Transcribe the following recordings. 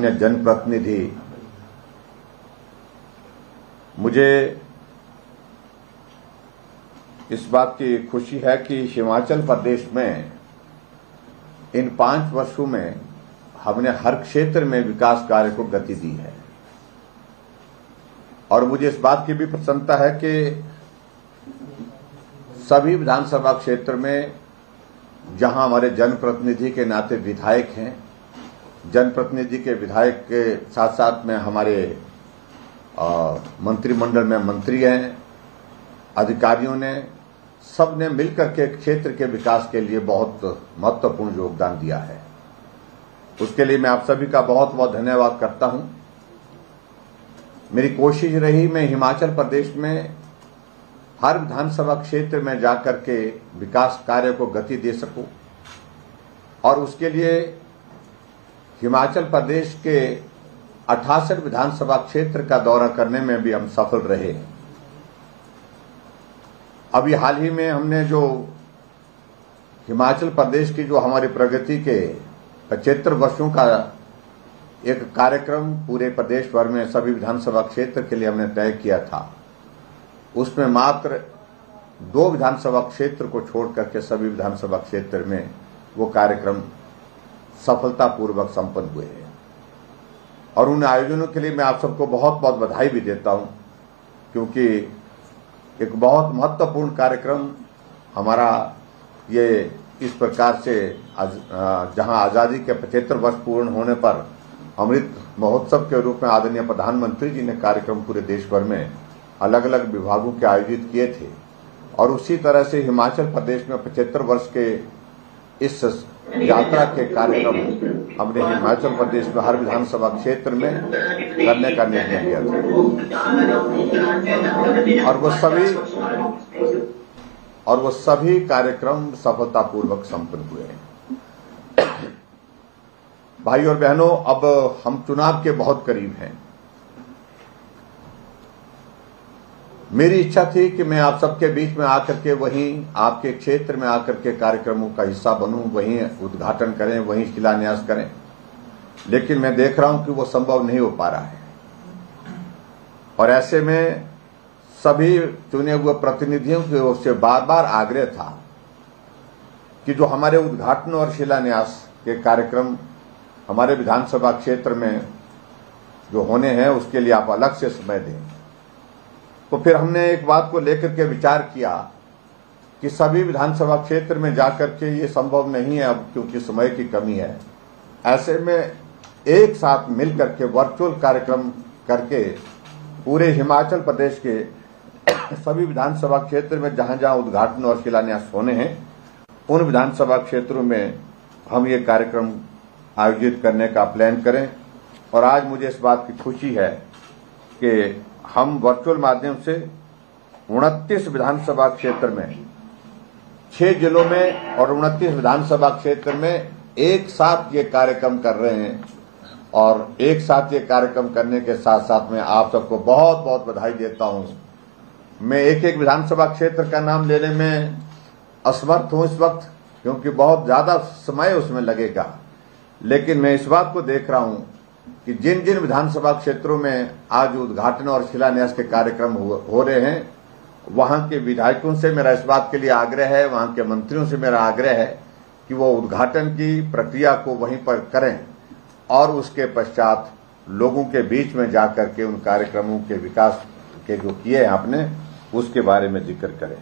जनप्रतिनिधि, मुझे इस बात की खुशी है कि हिमाचल प्रदेश में इन 5 वर्षों में हमने हर क्षेत्र में विकास कार्य को गति दी है। और मुझे इस बात की भी प्रसन्नता है कि सभी विधानसभा क्षेत्र में जहां हमारे जनप्रतिनिधि के नाते विधायक हैं, जनप्रतिनिधि के विधायक के साथ साथ में हमारे मंत्रिमंडल में मंत्री हैं, अधिकारियों ने सबने मिलकर के क्षेत्र के विकास के लिए बहुत महत्वपूर्ण योगदान दिया है। उसके लिए मैं आप सभी का बहुत बहुत धन्यवाद करता हूं। मेरी कोशिश रही मैं हिमाचल प्रदेश में हर विधानसभा क्षेत्र में जाकर के विकास कार्य को गति दे सकूं, और उसके लिए हिमाचल प्रदेश के 68 विधानसभा क्षेत्र का दौरा करने में भी हम सफल रहे। अभी हाल ही में हमने जो हिमाचल प्रदेश की जो हमारी प्रगति के 75 वर्षों का एक कार्यक्रम पूरे प्रदेश भर में सभी विधानसभा क्षेत्र के लिए हमने तय किया था, उसमें मात्र 2 विधानसभा क्षेत्र को छोड़ करके सभी विधानसभा क्षेत्र में वो कार्यक्रम सफलतापूर्वक संपन्न हुए हैं। और उन आयोजनों के लिए मैं आप सबको बहुत बहुत बधाई भी देता हूं, क्योंकि एक बहुत महत्वपूर्ण कार्यक्रम हमारा ये इस प्रकार से जहां आज़ादी के 75 वर्ष पूर्ण होने पर अमृत महोत्सव के रूप में आदरणीय प्रधानमंत्री जी ने कार्यक्रम पूरे देश भर में अलग अलग विभागों के आयोजित किए थे। और उसी तरह से हिमाचल प्रदेश में 75 वर्ष के इस यात्रा के कार्यक्रम हमने हिमाचल प्रदेश में हर विधानसभा क्षेत्र में करने का निर्णय लिया था, और वो सभी कार्यक्रम सफलतापूर्वक संपन्न हुए हैं। भाई और बहनों, अब हम चुनाव के बहुत करीब हैं। मेरी इच्छा थी कि मैं आप सबके बीच में आकर के वहीं आपके क्षेत्र में आकर के कार्यक्रमों का हिस्सा बनूं, वहीं उद्घाटन करें, वहीं शिलान्यास करें, लेकिन मैं देख रहा हूं कि वो संभव नहीं हो पा रहा है। और ऐसे में सभी चुने हुए प्रतिनिधियों की ओर से बार बार आग्रह था कि जो हमारे उद्घाटन और शिलान्यास के कार्यक्रम हमारे विधानसभा क्षेत्र में जो होने हैं उसके लिए आप अलग से समय दें। तो फिर हमने एक बात को लेकर के विचार किया कि सभी विधानसभा क्षेत्र में जाकर के ये संभव नहीं है अब, क्योंकि समय की कमी है। ऐसे में एक साथ मिलकर के वर्चुअल कार्यक्रम करके पूरे हिमाचल प्रदेश के सभी विधानसभा क्षेत्र में जहां जहां उद्घाटन और शिलान्यास होने हैं उन विधानसभा क्षेत्रों में हम ये कार्यक्रम आयोजित करने का प्लान करें। और आज मुझे इस बात की खुशी है कि हम वर्चुअल माध्यम से 29 विधानसभा क्षेत्र में 6 जिलों में और 29 विधानसभा क्षेत्र में एक साथ ये कार्यक्रम कर रहे हैं। और एक साथ ये कार्यक्रम करने के साथ साथ में आप सबको बहुत बहुत बधाई देता हूं। मैं एक एक विधानसभा क्षेत्र का नाम लेने में असमर्थ हूं इस वक्त, क्योंकि बहुत ज्यादा समय उसमें लगेगा, लेकिन मैं इस बात को देख रहा हूं कि जिन जिन विधानसभा क्षेत्रों में आज उद्घाटन और शिलान्यास के कार्यक्रम हो रहे हैं, वहां के विधायकों से मेरा इस बात के लिए आग्रह है, वहां के मंत्रियों से मेरा आग्रह है कि वो उद्घाटन की प्रक्रिया को वहीं पर करें और उसके पश्चात लोगों के बीच में जाकर के उन कार्यक्रमों के विकास के जो किए हैं आपने उसके बारे में जिक्र करें।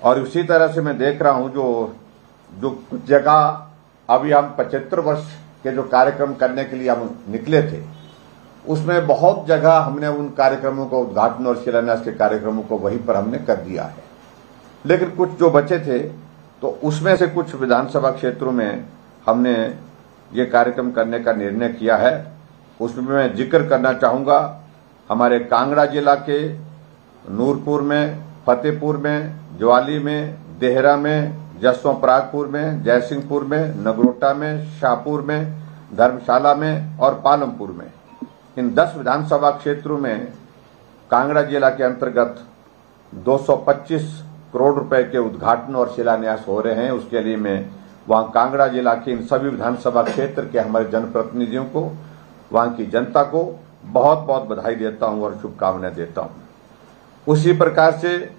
और उसी तरह से मैं देख रहा हूं जो कुछ जगह अभी हम 75 वर्ष के जो कार्यक्रम करने के लिए हम निकले थे, उसमें बहुत जगह हमने उन कार्यक्रमों को उद्घाटन और शिलान्यास के कार्यक्रमों को वहीं पर हमने कर दिया है। लेकिन कुछ जो बचे थे तो उसमें से कुछ विधानसभा क्षेत्रों में हमने ये कार्यक्रम करने का निर्णय किया है। उसमें मैं जिक्र करना चाहूँगा हमारे कांगड़ा जिला के नूरपुर में, फतेहपुर में, ज्वाली में, देहरा में, जसों परागपुर में, जयसिंहपुर में, नगरोटा में, शाहपुर में, धर्मशाला में और पालमपुर में। इन 10 विधानसभा क्षेत्रों में कांगड़ा जिला के अंतर्गत 225 करोड़ रुपए के उद्घाटन और शिलान्यास हो रहे हैं। उसके लिए मैं वहां कांगड़ा जिला के इन सभी विधानसभा क्षेत्र के हमारे जनप्रतिनिधियों को वहां की जनता को बहुत बहुत बधाई देता हूं और शुभकामनाएं देता हूं। उसी प्रकार से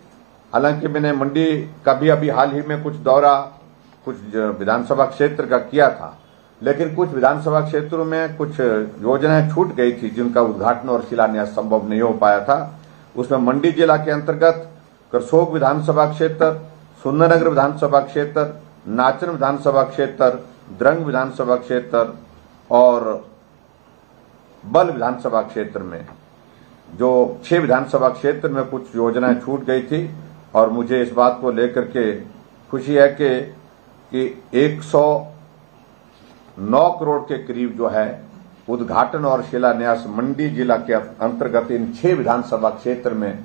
हालांकि मैंने मंडी का भी अभी हाल ही में कुछ दौरा कुछ विधानसभा क्षेत्र का किया था, लेकिन कुछ विधानसभा क्षेत्रों में कुछ योजनाएं छूट गई थी जिनका उद्घाटन और शिलान्यास संभव नहीं हो पाया था। उसमें मंडी जिला के अंतर्गत करसोग विधानसभा क्षेत्र, सुंदरनगर विधानसभा क्षेत्र, नाचन विधानसभा क्षेत्र, द्रंग विधानसभा क्षेत्र और बल विधानसभा क्षेत्र में जो 6 विधानसभा क्षेत्र में कुछ योजनाएं छूट गई थी। और मुझे इस बात को लेकर के खुशी है कि 109 करोड़ के करीब जो है उद्घाटन और शिलान्यास मंडी जिला के अंतर्गत इन 6 विधानसभा क्षेत्र में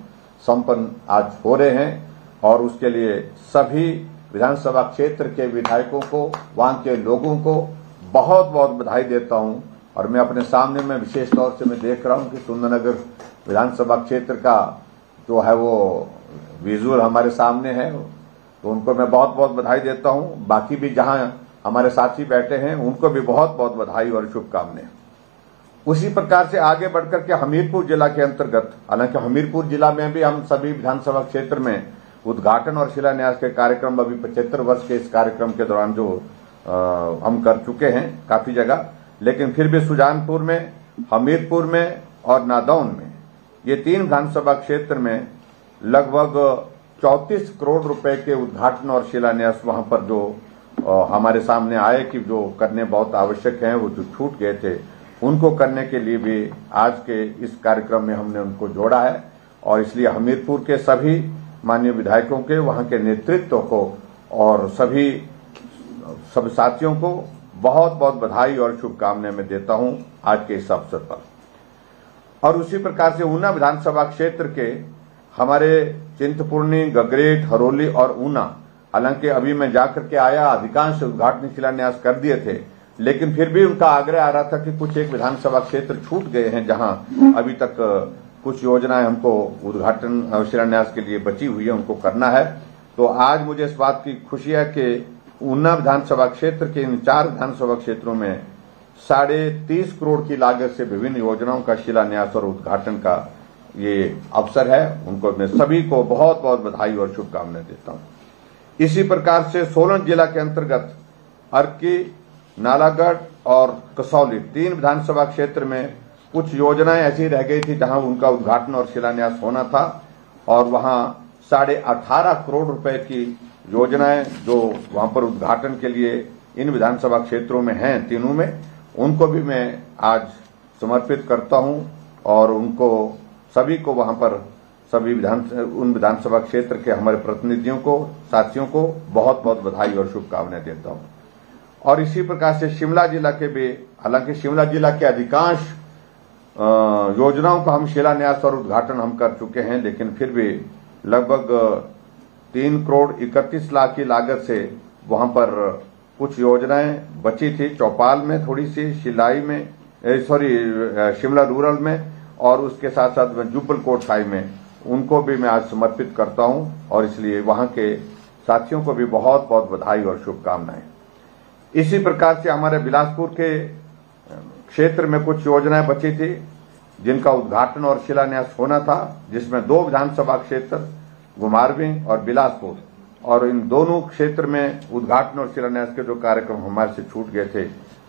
संपन्न आज हो रहे हैं। और उसके लिए सभी विधानसभा क्षेत्र के विधायकों को, वहां के लोगों को बहुत बहुत बधाई देता हूं। और मैं अपने सामने में विशेष तौर से मैं देख रहा हूं कि सुंदरनगर विधानसभा क्षेत्र का जो है वो विजुअल हमारे सामने है, तो उनको मैं बहुत बहुत बधाई देता हूं। बाकी भी जहां हमारे साथी बैठे हैं उनको भी बहुत बहुत बधाई और शुभकामनाएं। उसी प्रकार से आगे बढ़कर के हमीरपुर जिला के अंतर्गत, हालांकि हमीरपुर जिला में भी हम सभी विधानसभा क्षेत्र में उद्घाटन और शिलान्यास के कार्यक्रम अभी 75 वर्ष के इस कार्यक्रम के दौरान जो हम कर चुके हैं काफी जगह, लेकिन फिर भी सुजानपुर में, हमीरपुर में और नादौन में ये 3 विधानसभा क्षेत्र में लगभग 34 करोड़ रुपए के उद्घाटन और शिलान्यास वहां पर जो हमारे सामने आए कि जो करने बहुत आवश्यक हैं, वो जो छूट गए थे उनको करने के लिए भी आज के इस कार्यक्रम में हमने उनको जोड़ा है। और इसलिए हमीरपुर के सभी माननीय विधायकों के, वहां के नेतृत्व को और सब साथियों को बहुत बहुत बधाई और शुभकामनाएं मैं देता हूं आज के इस अवसर पर। और उसी प्रकार से ऊना विधानसभा क्षेत्र के हमारे चिंतपूर्णी, गगरेट, हरोली और ऊना, हालांकि अभी मैं जाकर के आया, अधिकांश उद्घाटन शिलान्यास कर दिए थे, लेकिन फिर भी उनका आग्रह आ रहा था कि कुछ एक विधानसभा क्षेत्र छूट गए हैं जहां अभी तक कुछ योजनाएं हमको उद्घाटन और शिलान्यास के लिए बची हुई है, उनको करना है। तो आज मुझे इस बात की खुशी है कि ऊना विधानसभा क्षेत्र के इन 4 विधानसभा क्षेत्रों में 30.5 करोड़ की लागत से विभिन्न योजनाओं का शिलान्यास और उद्घाटन का ये अवसर है। उनको मैं सभी को बहुत बहुत बधाई और शुभकामनाएं देता हूं। इसी प्रकार से सोलन जिला के अंतर्गत अर्की, नालागढ़ और कसौली 3 विधानसभा क्षेत्र में कुछ योजनाएं ऐसी रह गई थी जहां उनका उद्घाटन और शिलान्यास होना था, और वहां 18.5 करोड़ रुपए की योजनाएं जो वहां पर उद्घाटन के लिए इन विधानसभा क्षेत्रों में हैं, तीनों में, उनको भी मैं आज समर्पित करता हूं। और उनको सभी को वहां पर उन विधानसभा क्षेत्र के हमारे प्रतिनिधियों को, साथियों को बहुत बहुत बधाई और शुभकामनाएं देता हूं। और इसी प्रकार से शिमला जिला के भी, हालांकि शिमला जिला के अधिकांश योजनाओं का हम शिलान्यास और उद्घाटन हम कर चुके हैं, लेकिन फिर भी लगभग 3 करोड़ 31 लाख की लागत से वहां पर कुछ योजनाएं बची थी। चौपाल में थोड़ी सी, शिमला रूरल में, और उसके साथ साथ जुब्बल कोटखाई में, उनको भी मैं आज समर्पित करता हूं। और इसलिए वहां के साथियों को भी बहुत बहुत बधाई और शुभकामनाएं। इसी प्रकार से हमारे बिलासपुर के क्षेत्र में कुछ योजनाएं बची थी जिनका उद्घाटन और शिलान्यास होना था, जिसमें 2 विधानसभा क्षेत्र घुमारवीं और बिलासपुर, और इन दोनों क्षेत्र में उद्घाटन और शिलान्यास के जो कार्यक्रम हमारे से छूट गए थे,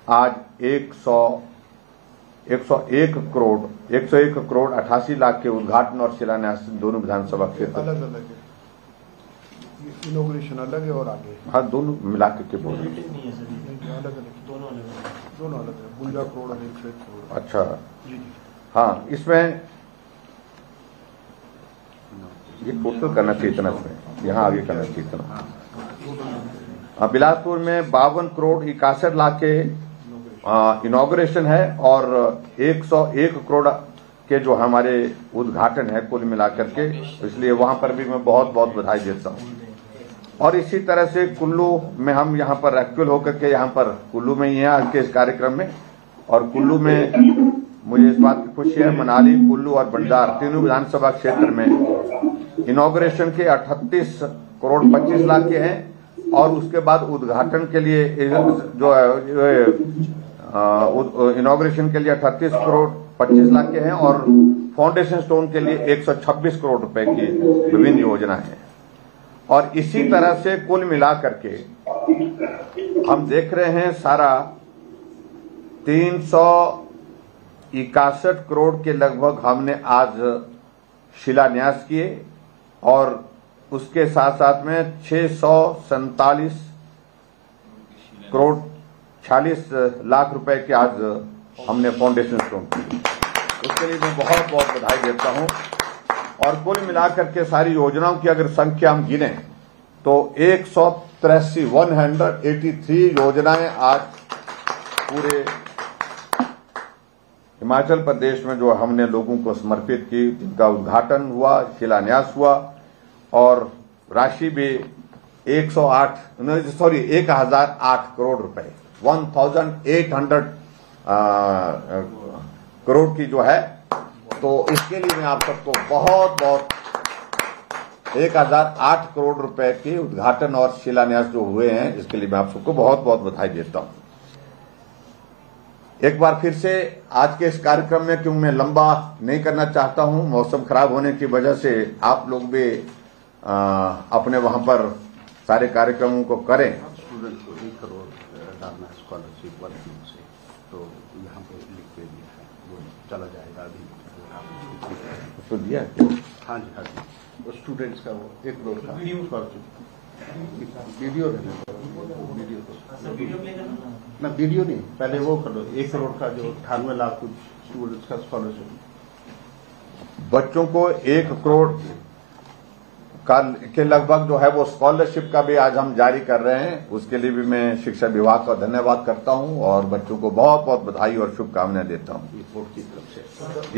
आज 101 करोड़ 88 लाख के उद्घाटन और शिलान्यास दोनों विधानसभा क्षेत्र अलग अलग है, इनॉग्रेशन अलग है और आगे, हाँ दोनों मिला के बोल रहे हैं, दोनों अलग है, 52 करोड़ और 101 करोड़। अच्छा हाँ, इसमें ये टोटल करना चाहिए इतना, इसमें यहाँ आगे करना चाहिए इतना। बिलासपुर में 52 करोड़ 61 लाख के इनॉग्रेशन है और 101 करोड़ के जो हमारे उद्घाटन है कुल मिलाकर के, इसलिए वहां पर भी मैं बहुत बहुत बधाई देता हूं। और इसी तरह से कुल्लू में हम यहाँ पर एक्चुअल होकर के यहाँ पर कुल्लू में ही है आज के इस कार्यक्रम में, और कुल्लू में मुझे इस बात की खुशी है, मनाली, कुल्लू और बंडार तीनों विधानसभा क्षेत्र में इनॉग्रेशन के 38 करोड़ 25 लाख के हैं, और उसके बाद उद्घाटन के लिए जो इनॉग्रेशन के लिए 38 करोड़ 25 लाख के हैं और फाउंडेशन स्टोन के लिए 126 करोड़ रुपए की विभिन्न योजना है। और इसी तरह से कुल मिलाकर के हम देख रहे हैं सारा 361 करोड़ के लगभग हमने आज शिलान्यास किए और उसके साथ साथ में 647 करोड़ 46 लाख रुपए के आज हमने फाउंडेशन स्टोन किए। उसके लिए मैं बहुत बहुत बधाई देता हूं। और कुल मिलाकर के सारी योजनाओं की अगर संख्या हम गिने तो 183 योजनाएं आज पूरे हिमाचल प्रदेश में जो हमने लोगों को समर्पित की, जिनका उद्घाटन हुआ, शिलान्यास हुआ और राशि भी 1008 करोड़ रुपए 1800 करोड़ की जो है। तो इसके लिए मैं आप सबको बहुत बहुत 1008 करोड़ रुपए के उद्घाटन और शिलान्यास जो हुए हैं, इसके लिए मैं आप सबको बहुत बहुत बधाई देता हूं। एक बार फिर से आज के इस कार्यक्रम में, क्योंकि मैं लंबा नहीं करना चाहता हूं, मौसम खराब होने की वजह से आप लोग भी अपने वहां पर सारे कार्यक्रमों को करें। स्टूडेंट को 1 करोड़ डालना स्कॉलरशिप वर्किंग से, तो यहाँ पे लिख के दिया है, वो चला जाएगा अभी। तो दिया हाँ जी, वो स्टूडेंट्स का वो 1 करोड़ का स्कॉलरशिप वीडियो ना, वीडियो नहीं, पहले वो कर दो 1 करोड़ का जो 98 लाख कुछ स्टूडेंट्स का स्कॉलरशिप। बच्चों को 1 करोड़ का के लगभग जो है वो स्कॉलरशिप का भी आज हम जारी कर रहे हैं। उसके लिए भी मैं शिक्षा विभाग का धन्यवाद करता हूं और बच्चों को बहुत बहुत बधाई और शुभकामनाएं देता हूं। बोर्ड की तरफ से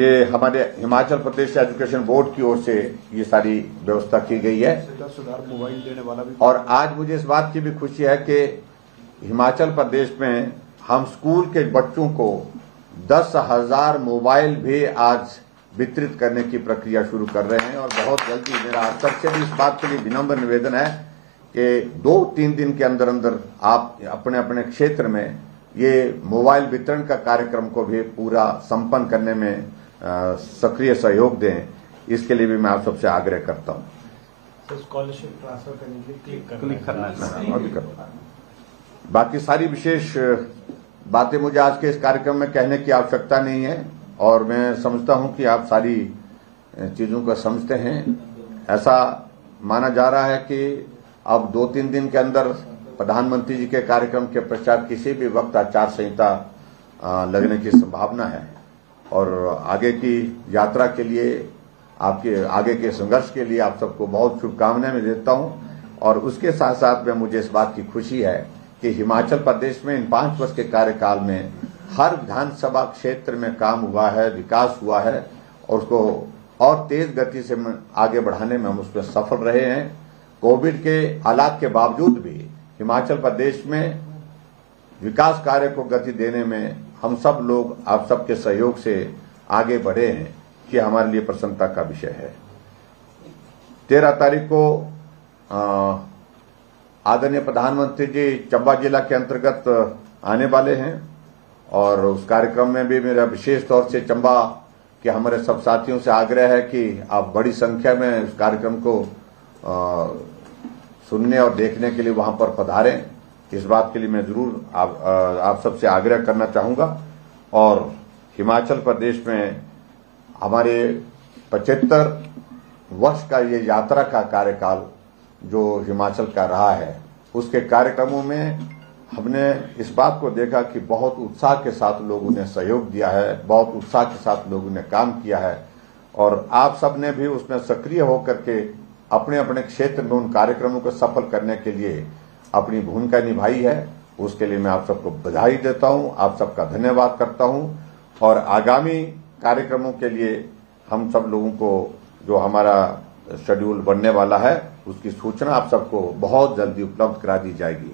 ये हमारे हिमाचल प्रदेश एजुकेशन बोर्ड की ओर से ये सारी व्यवस्था की गई है। मोबाइल देने वाला भी। और आज मुझे इस बात की भी खुशी है कि हिमाचल प्रदेश में हम स्कूल के बच्चों को 10,000 मोबाइल भी आज वितरित करने की प्रक्रिया शुरू कर रहे हैं। और बहुत जल्दी मेरा आप सबसे भी इस बात के लिए विनम्र निवेदन है कि 2-3 दिन के अंदर अंदर आप अपने अपने क्षेत्र में ये मोबाइल वितरण का कार्यक्रम को भी पूरा संपन्न करने में सक्रिय सहयोग दें। इसके लिए भी मैं आप सबसे आग्रह करता हूं। तो स्कॉलरशिप ट्रांसफर करने के लिए क्लिक करना है। बाकी सारी विशेष बातें मुझे आज के इस कार्यक्रम में कहने की आवश्यकता नहीं है और मैं समझता हूं कि आप सारी चीजों को समझते हैं। ऐसा माना जा रहा है कि अब 2-3 दिन के अंदर प्रधानमंत्री जी के कार्यक्रम के पश्चात किसी भी वक्त आचार संहिता लगने की संभावना है और आगे की यात्रा के लिए, आपके आगे के संघर्ष के लिए आप सबको बहुत शुभकामनाएं मैं देता हूं। और उसके साथ साथ में मुझे इस बात की खुशी है कि हिमाचल प्रदेश में इन 5 वर्ष के कार्यकाल में हर विधानसभा क्षेत्र में काम हुआ है, विकास हुआ है और उसको और तेज गति से आगे बढ़ाने में हम उसमें सफल रहे हैं। कोविड के हालात के बावजूद भी हिमाचल प्रदेश में विकास कार्य को गति देने में हम सब लोग आप सबके सहयोग से आगे बढ़े हैं, कि हमारे लिए प्रसन्नता का विषय है। 13 तारीख को आदरणीय प्रधानमंत्री जी चंबा जिला के अंतर्गत आने वाले हैं और उस कार्यक्रम में भी मेरा विशेष तौर से चंबा के हमारे सब साथियों से आग्रह है कि आप बड़ी संख्या में उस कार्यक्रम को सुनने और देखने के लिए वहां पर पधारें। इस बात के लिए मैं जरूर आप सबसे आग्रह करना चाहूंगा। और हिमाचल प्रदेश में हमारे 75 वर्ष का ये यात्रा का कार्यकाल जो हिमाचल का रहा है, उसके कार्यक्रमों में हमने इस बात को देखा कि बहुत उत्साह के साथ लोगों ने सहयोग दिया है, बहुत उत्साह के साथ लोगों ने काम किया है और आप सब ने भी उसमें सक्रिय होकर के अपने अपने क्षेत्र में उन कार्यक्रमों को सफल करने के लिए अपनी भूमिका निभाई है। उसके लिए मैं आप सबको बधाई देता हूं, आप सबका धन्यवाद करता हूं और आगामी कार्यक्रमों के लिए हम सब लोगों को जो हमारा शेड्यूल बनने वाला है उसकी सूचना आप सबको बहुत जल्दी उपलब्ध करा दी जाएगी।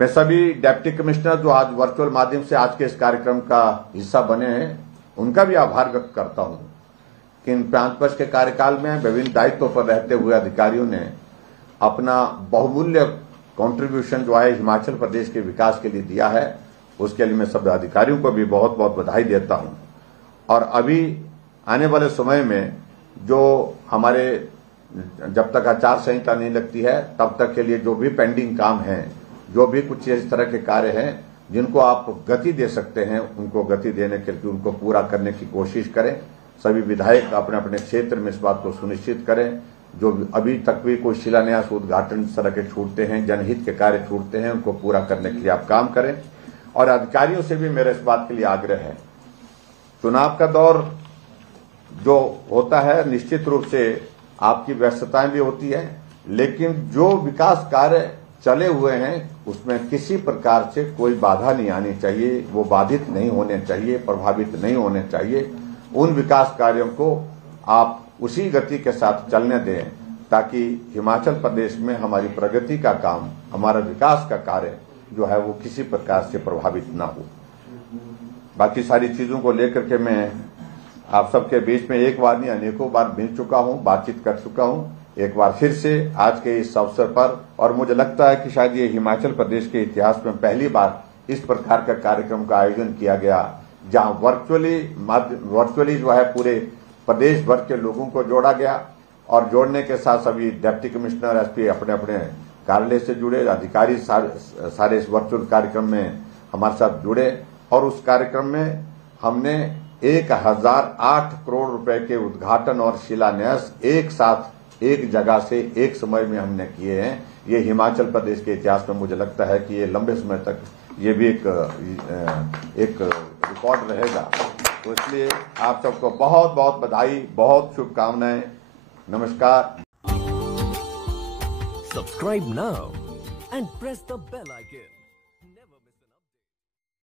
मैं सभी डिप्टी कमिश्नर जो आज वर्चुअल माध्यम से आज के इस कार्यक्रम का हिस्सा बने हैं उनका भी आभार व्यक्त करता हूं कि इन 5 वर्ष के कार्यकाल में विभिन्न दायित्वों पर रहते हुए अधिकारियों ने अपना बहुमूल्य कंट्रीब्यूशन जो है हिमाचल प्रदेश के विकास के लिए दिया है उसके लिए मैं सब अधिकारियों को भी बहुत बहुत बधाई देता हूं। और अभी आने वाले समय में जो हमारे जब तक आचार संहिता नहीं लगती है तब तक के लिए जो भी पेंडिंग काम है, जो भी कुछ इस तरह के कार्य हैं जिनको आप गति दे सकते हैं, उनको गति देने के लिए उनको पूरा करने की कोशिश करें। सभी विधायक अपने अपने क्षेत्र में इस बात को सुनिश्चित करें। जो अभी तक भी कोई शिलान्यास उद्घाटन इस तरह के छूटते हैं, जनहित के कार्य छूटते हैं, उनको पूरा करने के लिए आप काम करें। और अधिकारियों से भी मेरा इस बात के लिए आग्रह है, चुनाव का दौर जो होता है निश्चित रूप से आपकी व्यस्तताएं भी होती है, लेकिन जो विकास कार्य चले हुए हैं उसमें किसी प्रकार से कोई बाधा नहीं आनी चाहिए, वो बाधित नहीं होने चाहिए, प्रभावित नहीं होने चाहिए। उन विकास कार्यों को आप उसी गति के साथ चलने दें ताकि हिमाचल प्रदेश में हमारी प्रगति का काम, हमारा विकास का कार्य जो है वो किसी प्रकार से प्रभावित ना हो। बाकी सारी चीजों को लेकर के मैं आप सबके बीच में एक बार नहीं अनेकों बार मिल चुका हूं, बातचीत कर चुका हूं। एक बार फिर से आज के इस अवसर पर, और मुझे लगता है कि शायद ये हिमाचल प्रदेश के इतिहास में पहली बार इस प्रकार का कार्यक्रम का आयोजन किया गया जहां वर्चुअली जो है पूरे प्रदेश भर के लोगों को जोड़ा गया। और जोड़ने के साथ सभी डिप्टी कमिश्नर, एसपी अपने अपने कार्यालय से जुड़े, अधिकारी सारे इस वर्चुअल कार्यक्रम में हमारे साथ जुड़े। और उस कार्यक्रम में हमने 1008 करोड़ रुपए के उद्घाटन और शिलान्यास एक साथ एक जगह से एक समय में हमने किए हैं। ये हिमाचल प्रदेश के इतिहास में मुझे लगता है कि ये लंबे समय तक ये भी एक रिकॉर्ड रहेगा। तो इसलिए आप सबको बहुत बहुत बधाई, बहुत शुभकामनाएं। नमस्कार। Subscribe now and press the bell icon.